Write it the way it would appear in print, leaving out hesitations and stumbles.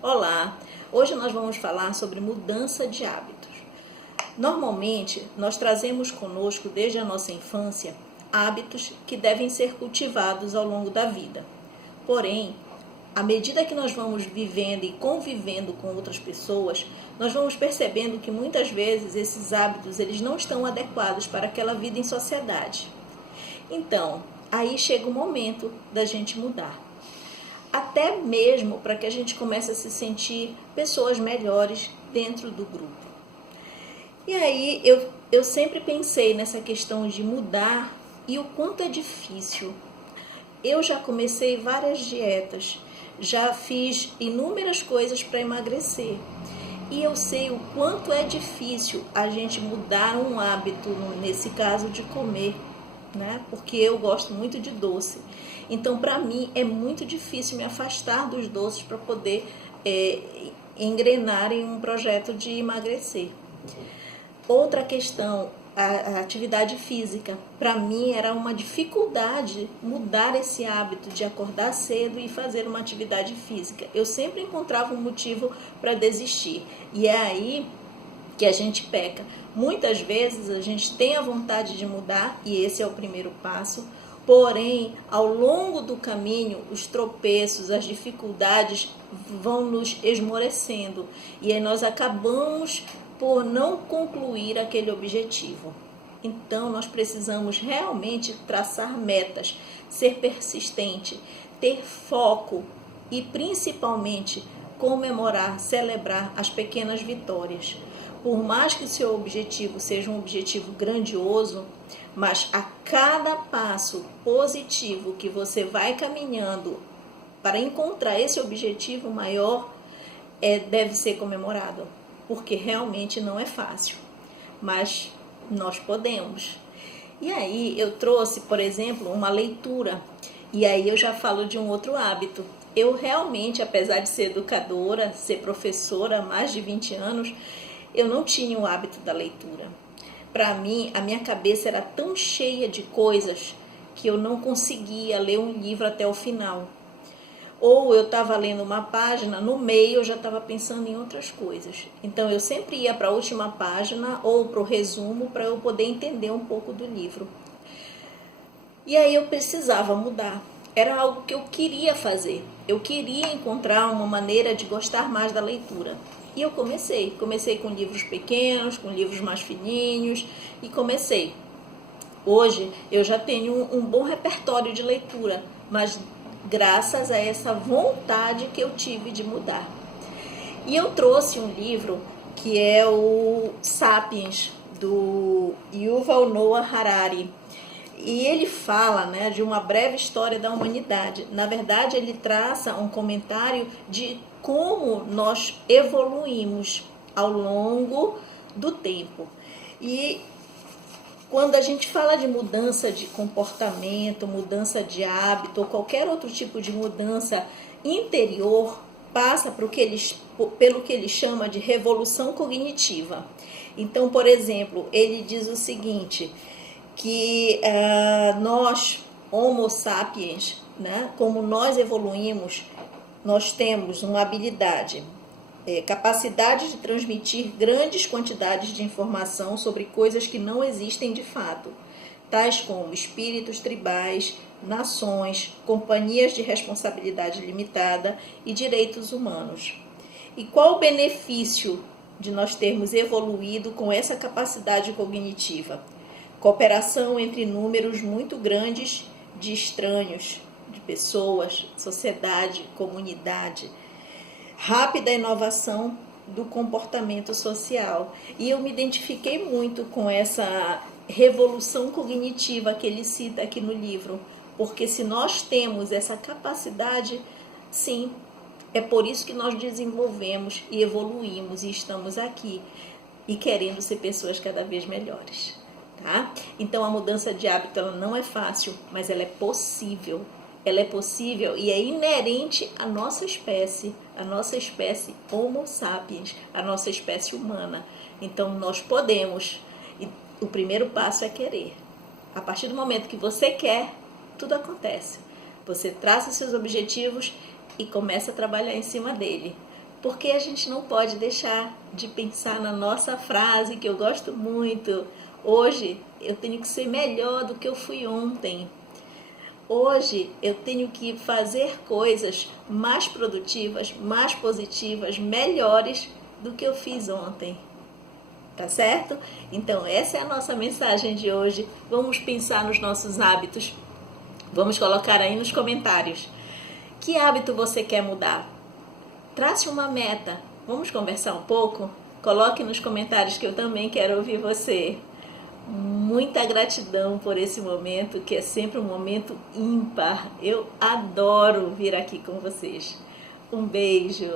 Olá, hoje nós vamos falar sobre mudança de hábitos. Normalmente, nós trazemos conosco desde a nossa infância hábitos que devem ser cultivados ao longo da vida. Porém, à medida que nós vamos vivendo e convivendo com outras pessoas, nós vamos percebendo que muitas vezes esses hábitos eles não estão adequados para aquela vida em sociedade. Então, aí chega o momento da gente mudar. Até mesmo para que a gente comece a se sentir pessoas melhores dentro do grupo. E aí eu sempre pensei nessa questão de mudar e o quanto é difícil. Eu já comecei várias dietas, já fiz inúmeras coisas para emagrecer. E eu sei o quanto é difícil a gente mudar um hábito, nesse caso de comer, né? Porque eu gosto muito de doce. Então, para mim, é muito difícil me afastar dos doces para poder engrenar em um projeto de emagrecer. Outra questão, a atividade física. Para mim, era uma dificuldade mudar esse hábito de acordar cedo e fazer uma atividade física. Eu sempre encontrava um motivo para desistir. E é aí que a gente peca. Muitas vezes a gente tem a vontade de mudar, e esse é o primeiro passo, porém, ao longo do caminho, os tropeços, as dificuldades vão nos esmorecendo, e aí nós acabamos por não concluir aquele objetivo. Então, nós precisamos realmente traçar metas, ser persistente, ter foco e, principalmente, comemorar, celebrar as pequenas vitórias. Por mais que o seu objetivo seja um objetivo grandioso, mas a cada passo positivo que você vai caminhando para encontrar esse objetivo maior, deve ser comemorado, porque realmente não é fácil, mas nós podemos. E aí eu trouxe, por exemplo, uma leitura, e aí eu já falo de um outro hábito. Eu realmente, apesar de ser educadora, ser professora há mais de 20 anos, eu não tinha o hábito da leitura. Para mim, a minha cabeça era tão cheia de coisas que eu não conseguia ler um livro até o final. Ou eu estava lendo uma página, no meio eu já estava pensando em outras coisas. Então eu sempre ia para a última página ou para o resumo para eu poder entender um pouco do livro. E aí eu precisava mudar. Era algo que eu queria fazer. Eu queria encontrar uma maneira de gostar mais da leitura. E eu comecei com livros pequenos, com livros mais fininhos, e comecei. Hoje eu já tenho um bom repertório de leitura, mas graças a essa vontade que eu tive de mudar. E eu trouxe um livro que é o Sapiens, do Yuval Noah Harari. E ele fala, né, de uma breve história da humanidade. Na verdade, ele traça um comentário de como nós evoluímos ao longo do tempo. E quando a gente fala de mudança de comportamento, mudança de hábito ou qualquer outro tipo de mudança interior, passa pelo que ele chama de revolução cognitiva. Então, por exemplo, ele diz o seguinte, que nós, Homo sapiens, né, como nós evoluímos, nós temos uma habilidade, capacidade de transmitir grandes quantidades de informação sobre coisas que não existem de fato, tais como espíritos tribais, nações, companhias de responsabilidade limitada e direitos humanos. E qual o benefício de nós termos evoluído com essa capacidade cognitiva? Cooperação entre números muito grandes de estranhos, de pessoas, sociedade, comunidade. Rápida inovação do comportamento social. E eu me identifiquei muito com essa revolução cognitiva que ele cita aqui no livro, porque se nós temos essa capacidade, sim, é por isso que nós desenvolvemos e evoluímos e estamos aqui e querendo ser pessoas cada vez melhores. Tá? Então a mudança de hábito ela não é fácil, mas ela é possível. Ela é possível e é inerente à nossa espécie Homo sapiens, a nossa espécie humana. Então nós podemos. E o primeiro passo é querer. A partir do momento que você quer, tudo acontece. Você traça seus objetivos e começa a trabalhar em cima dele. Porque a gente não pode deixar de pensar na nossa frase, que eu gosto muito. Hoje eu tenho que ser melhor do que eu fui ontem. Hoje eu tenho que fazer coisas mais produtivas, mais positivas, melhores do que eu fiz ontem. Tá certo? Então essa é a nossa mensagem de hoje. Vamos pensar nos nossos hábitos. Vamos colocar aí nos comentários. Que hábito você quer mudar? Trace uma meta. Vamos conversar um pouco? Coloque nos comentários que eu também quero ouvir você. Muita gratidão por esse momento, que é sempre um momento ímpar. Eu adoro vir aqui com vocês. Um beijo.